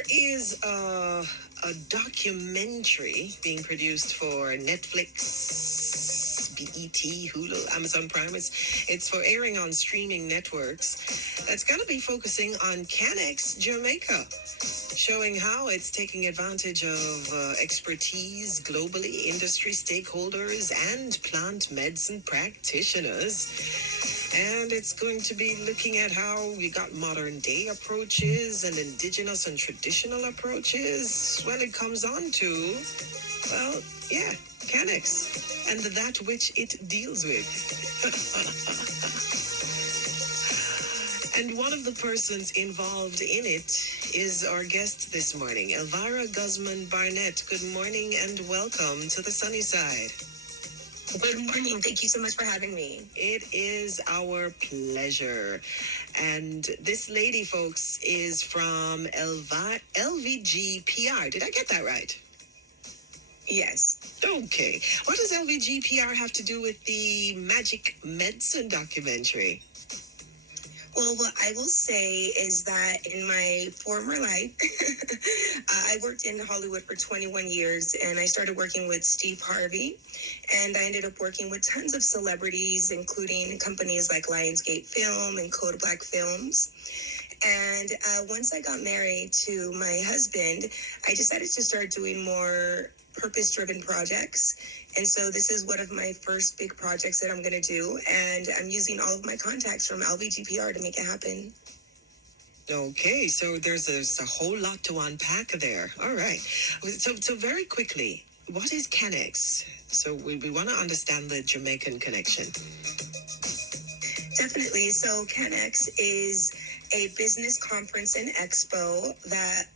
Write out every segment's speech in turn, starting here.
There is a documentary being produced for Netflix, BET, Hulu, Amazon Prime. It's for airing on streaming networks. That's going to be focusing on CanEX Jamaica, showing how it's taking advantage of expertise globally, industry stakeholders, and plant medicine practitioners. And it's going to be looking at how we got modern day approaches and indigenous and traditional approaches when it comes on to, well, yeah, CanEX and that which it deals with. And one of the persons involved in it is our guest this morning, Elvira Guzman-Barnett. Good morning and welcome to the sunny side. Good morning. Thank you so much for having me. It is our pleasure. And this lady, folks, is from LVGPR. Did I get that right? Yes. Okay. What does LVGPR have to do with the Magic Medicine documentary? Well, what I will say is that in my former life, I worked in Hollywood for 21 years, and I started working with Steve Harvey, and I ended up working with tons of celebrities, including companies like Lionsgate Film and Code Black Films. And once I got married to my husband, I decided to start doing more purpose-driven projects. And so this is one of my first big projects that I'm going to do. And I'm using all of my contacts from LVGPR to make it happen. Okay, so there's a whole lot to unpack there. All right. So very quickly, what is CanEX? So we want to understand the Jamaican connection. Definitely. So CanEX is a business conference and expo that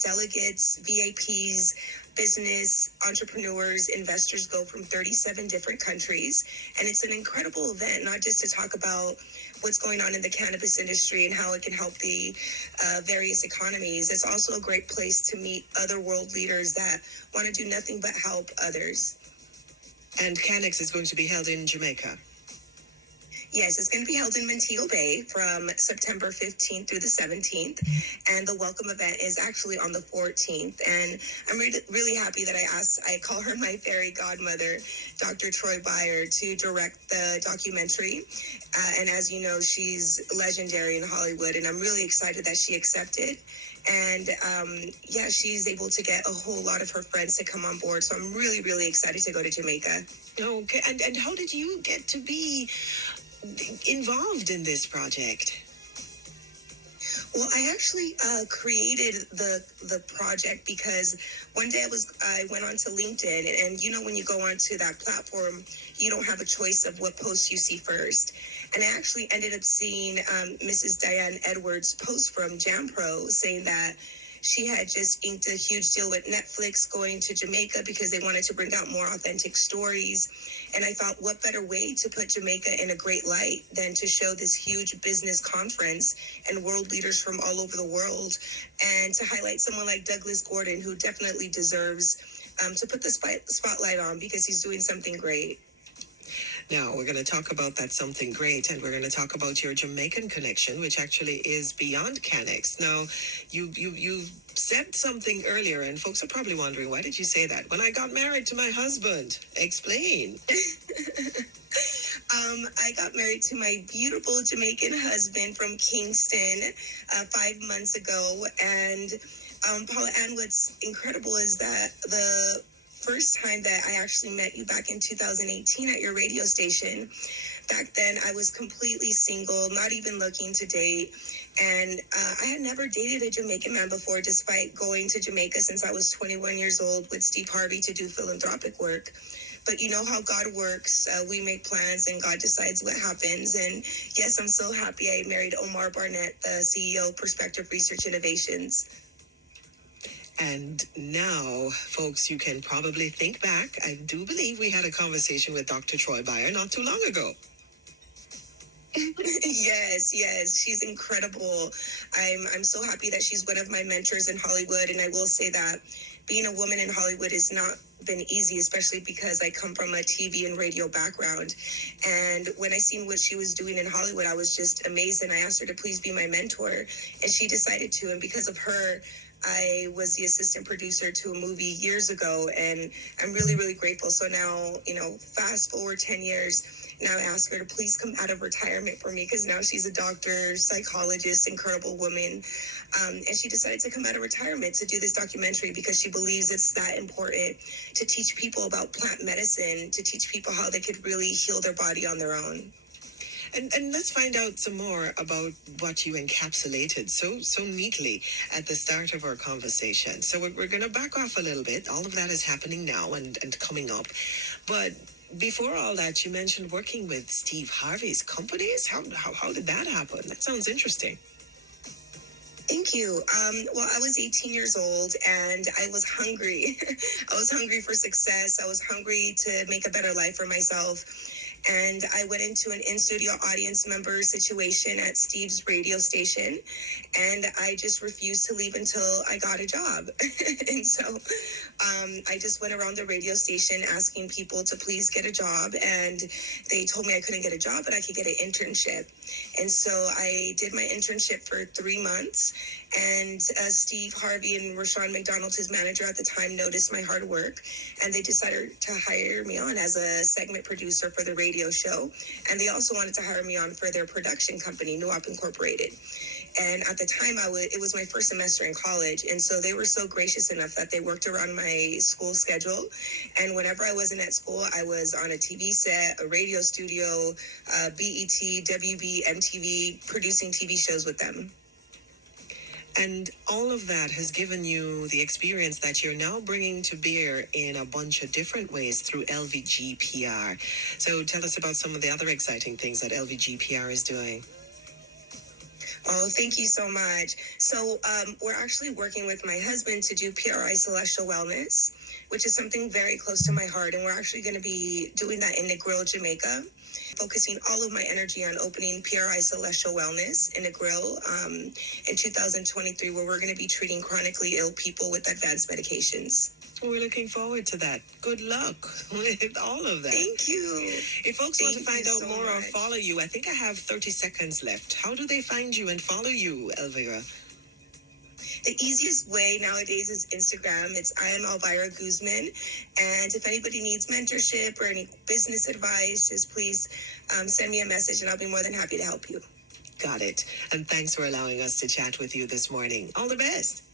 delegates, VIPs, business, entrepreneurs, investors go from 37 different countries. And it's an incredible event, not just to talk about what's going on in the cannabis industry and how it can help the various economies. It's also a great place to meet other world leaders that want to do nothing but help others. And CanEX is going to be held in Jamaica. Yes, it's going to be held in Montego Bay from September 15th through the 17th. And the welcome event is actually on the 14th. And I'm really happy that I call her my fairy godmother, Dr. Troy Byer, to direct the documentary. And as you know, she's legendary in Hollywood. And I'm really excited that she accepted. And she's able to get a whole lot of her friends to come on board. So I'm really, really excited to go to Jamaica. Okay. And how did you get to be involved in this project? Well, I actually created the project because one day I went onto LinkedIn, and you know, when you go onto that platform, you don't have a choice of what posts you see first. And I actually ended up seeing Mrs. Diane Edwards' post from JamPro saying that she had just inked a huge deal with Netflix going to Jamaica because they wanted to bring out more authentic stories. And I thought, what better way to put Jamaica in a great light than to show this huge business conference and world leaders from all over the world, and to highlight someone like Douglas Gordon, who definitely deserves to put the spotlight on because he's doing something great. Now, we're going to talk about that something great, and we're going to talk about your Jamaican connection, which actually is beyond CanEX. Now, you said something earlier, and folks are probably wondering, why did you say that? When I got married to my husband. Explain. I got married to my beautiful Jamaican husband from Kingston 5 months ago. And Paula Ann, what's incredible is that the first time that I actually met you back in 2018 at your radio station, back then I was completely single, not even looking to date. And I had never dated a Jamaican man before, despite going to Jamaica since I was 21 years old with Steve Harvey to do philanthropic work. But you know how God works. We make plans and God decides what happens. And yes, I'm so happy I married Omar Barnett, the CEO of Perspective Research Innovations. And now, folks, you can probably think back. I do believe we had a conversation with Dr. Troy Byer not too long ago. Yes, she's incredible. I'm so happy that she's one of my mentors in Hollywood. And I will say that being a woman in Hollywood has not been easy, especially because I come from a TV and radio background. And when I seen what she was doing in Hollywood, I was just amazed. And I asked her to please be my mentor, and she decided to. And because of her, I was the assistant producer to a movie years ago, and I'm really, really grateful. So now, fast forward 10 years, now I ask her to please come out of retirement for me because now she's a doctor, psychologist, incredible woman. And she decided to come out of retirement to do this documentary because she believes it's that important to teach people about plant medicine, to teach people how they could really heal their body on their own. And let's find out some more about what you encapsulated so neatly at the start of our conversation. So we're going to back off a little bit. All of that is happening now and coming up. But before all that, you mentioned working with Steve Harvey's companies. How did that happen? That sounds interesting. Thank you. Well, I was 18 years old and I was hungry. I was hungry for success. I was hungry to make a better life for myself. And I went into an in-studio audience member situation at Steve's radio station, and I just refused to leave until I got a job. And so I just went around the radio station asking people to please get a job, and they told me I couldn't get a job, but I could get an internship. And so I did my internship for 3 months, and Steve Harvey and Rashawn McDonald, his manager at the time, noticed my hard work, and they decided to hire me on as a segment producer for the radio show. And they also wanted to hire me on for their production company, New Up Incorporated. And at the time, it was my first semester in college. And so they were so gracious enough that they worked around my school schedule. And whenever I wasn't at school, I was on a TV set, a radio studio, BET, WB, MTV, producing TV shows with them. And all of that has given you the experience that you're now bringing to bear in a bunch of different ways through LVG PR. So tell us about some of the other exciting things that LVG PR is doing. Oh, thank you so much. So we're actually working with my husband to do PRI Celestial Wellness, which is something very close to my heart. And we're actually going to be doing that in Negril, Jamaica, focusing all of my energy on opening PRI Celestial Wellness in Negril in 2023, where we're going to be treating chronically ill people with advanced medications. We're looking forward to that. Good luck with all of that. Thank you. If folks want to find out more or follow you, I think I have 30 seconds left. How do they find you and follow you, Elvira? The easiest way nowadays is Instagram. I am Elvira Guzman. And if anybody needs mentorship or any business advice, just please send me a message and I'll be more than happy to help you. Got it. And thanks for allowing us to chat with you this morning. All the best.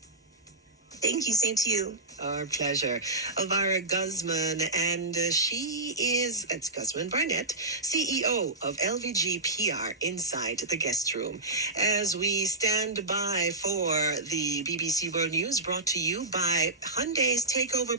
Thank you. Same to you. Our pleasure. Elvira Guzman, and it's Guzman-Barnett, CEO of LVG PR inside the guest room. As we stand by for the BBC World News brought to you by Hyundai's Takeover